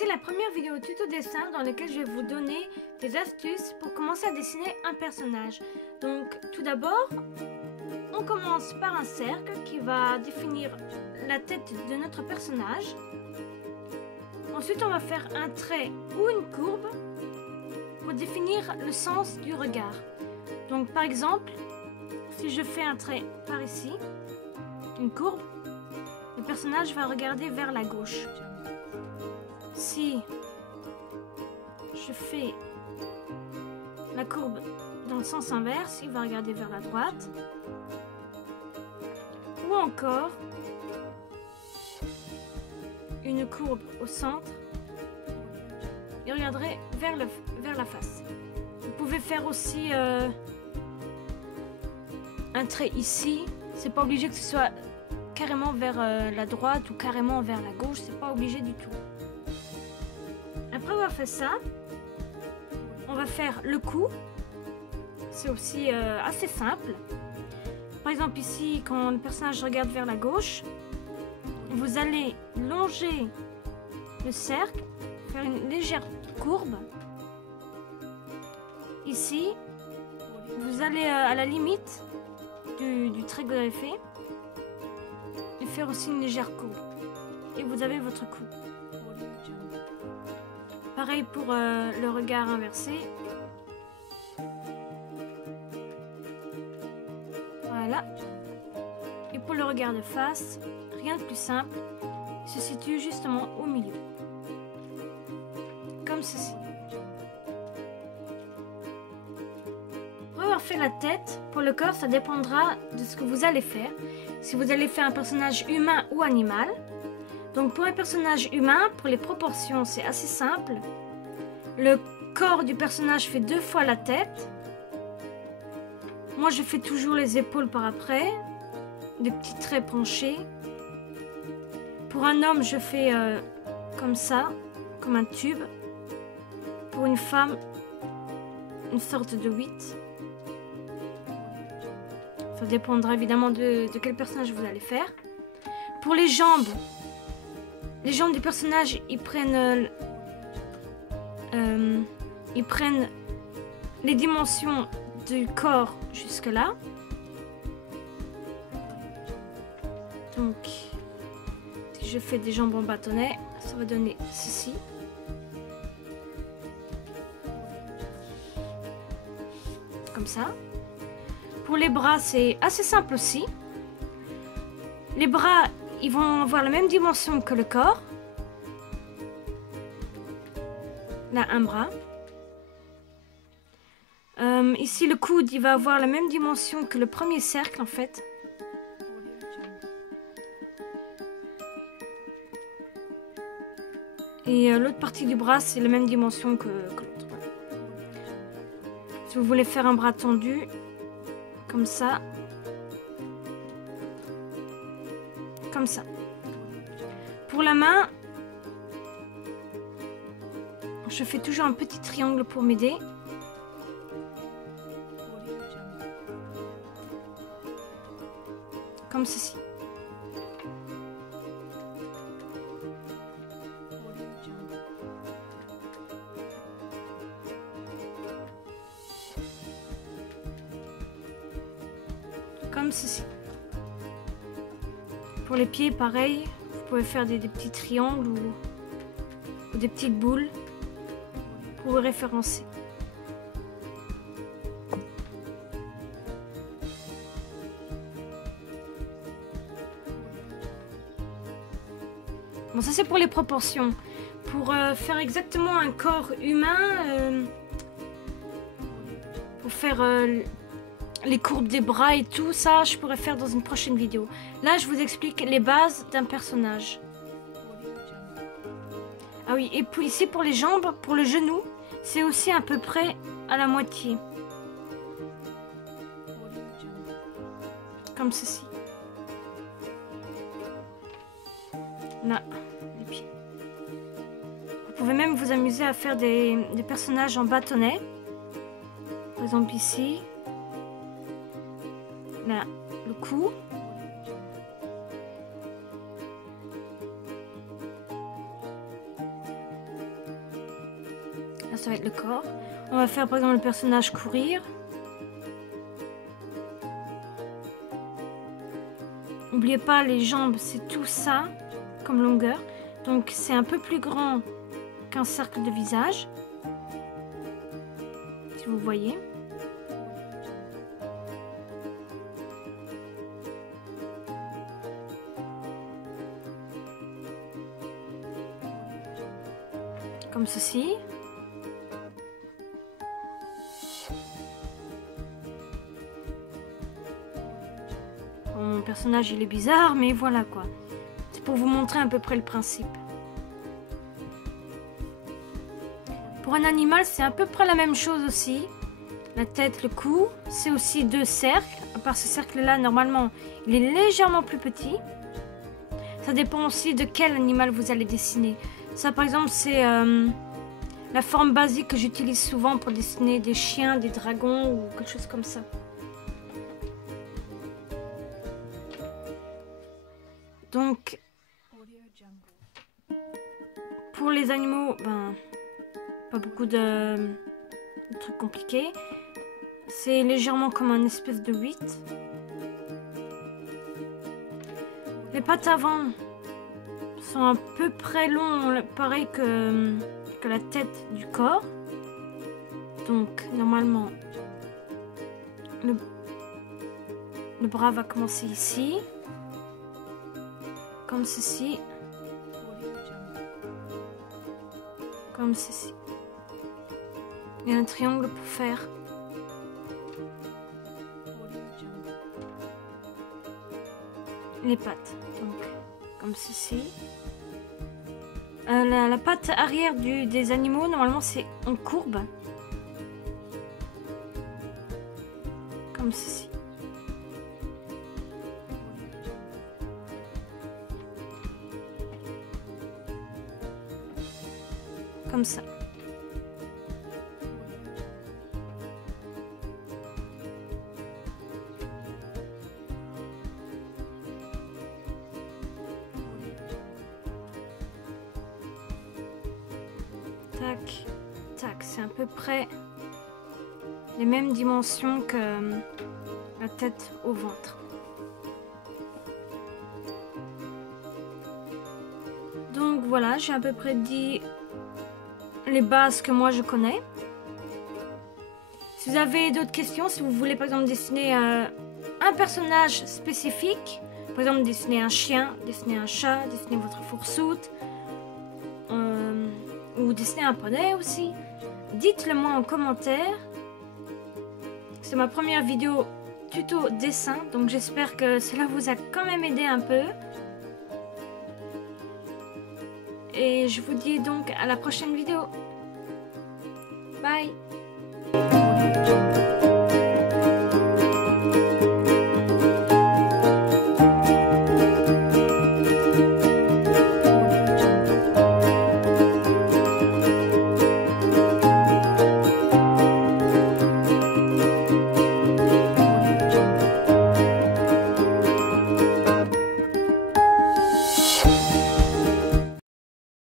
Voici la première vidéo tuto dessin dans laquelle je vais vous donner des astuces pour commencer à dessiner un personnage. Donc tout d'abord, on commence par un cercle qui va définir la tête de notre personnage. Ensuite, on va faire un trait ou une courbe pour définir le sens du regard. Donc par exemple, si je fais un trait par ici, une courbe, le personnage va regarder vers la gauche. Si je fais la courbe dans le sens inverse, il va regarder vers la droite. Ou encore une courbe au centre, il regarderait vers la face. Vous pouvez faire aussi un trait ici. C'est pas obligé que ce soit carrément vers la droite ou carrément vers la gauche, c'est pas obligé du tout. Après avoir fait ça, on va faire le cou. C'est aussi assez simple. Par exemple ici, quand le personnage regarde vers la gauche, vous allez longer le cercle, faire une légère courbe. Ici, vous allez à la limite du trait que vous avez fait et faire aussi une légère courbe. Et vous avez votre cou. Pareil pour le regard inversé. Voilà. Et pour le regard de face, rien de plus simple. Il se situe justement au milieu. Comme ceci. Pour avoir fait la tête, pour le corps, ça dépendra de ce que vous allez faire. Si vous allez faire un personnage humain ou animal. Donc pour un personnage humain, pour les proportions, c'est assez simple. Le corps du personnage fait 2 fois la tête. Moi, je fais toujours les épaules par après. Des petits traits penchés. Pour un homme, je fais comme ça, comme un tube. Pour une femme, une sorte de 8. Ça dépendra évidemment de quel personnage vous allez faire. Pour les jambes du personnage, ils prennent les dimensions du corps jusque là. Donc, si je fais des jambes en bâtonnet, ça va donner ceci. Comme ça. Pour les bras, c'est assez simple aussi. Les bras, ils vont avoir la même dimension que le corps. Là, un bras. Ici, le coude, il va avoir la même dimension que le premier cercle, en fait. Et l'autre partie du bras, c'est la même dimension que l'autre. Voilà. Si vous voulez faire un bras tendu, comme ça. Comme ça. Pour la main, je fais toujours un petit triangle pour m'aider. Comme ceci. Comme ceci. Pour les pieds, pareil. Vous pouvez faire des petits triangles ou des petites boules pour vous référencer. Bon, ça c'est pour les proportions. Pour faire exactement un corps humain, pour faire les courbes des bras et tout ça, je pourrais faire dans une prochaine vidéo. Là, je vous explique les bases d'un personnage. Ah oui, et puis ici pour les jambes, pour le genou, c'est aussi à peu près à la moitié. Comme ceci. Là, les pieds. Vous pouvez même vous amuser à faire des personnages en bâtonnet. Par exemple ici. Là, le cou. ça va être le corps. On va faire par exemple le personnage courir. N'oubliez pas, les jambes, c'est tout ça comme longueur. Donc c'est un peu plus grand qu'un cercle de visage. Si vous voyez. Comme ceci. Bon, mon personnage il est bizarre, mais voilà quoi. C'est pour vous montrer à peu près le principe. Pour un animal, c'est à peu près la même chose aussi. La tête, le cou, c'est aussi 2 cercles. À part ce cercle-là, normalement, il est légèrement plus petit. Ça dépend aussi de quel animal vous allez dessiner. Ça, par exemple, c'est la forme basique que j'utilise souvent pour dessiner des chiens, des dragons ou quelque chose comme ça. Donc, pour les animaux, ben, pas beaucoup de trucs compliqués. C'est légèrement comme un espèce de 8. Les pattes avant sont à peu près longs, pareil que la tête du corps. Donc, normalement, le bras va commencer ici. Comme ceci. Comme ceci. Il y a un triangle pour faire les pattes. Donc, comme ceci. La patte arrière des animaux, normalement, c'est en courbe. Comme ceci. Comme ça. Tac, tac, c'est à peu près les mêmes dimensions que la tête au ventre. Donc voilà, j'ai à peu près dit les bases que moi je connais. Si vous avez d'autres questions, si vous voulez par exemple dessiner un personnage spécifique, par exemple dessiner un chien, dessiner un chat, dessiner votre foursoute, ou dessiner un poney aussi, dites-le moi en commentaire. C'est ma première vidéo tuto dessin, donc j'espère que cela vous a quand même aidé un peu. Et je vous dis donc à la prochaine vidéo. Bye.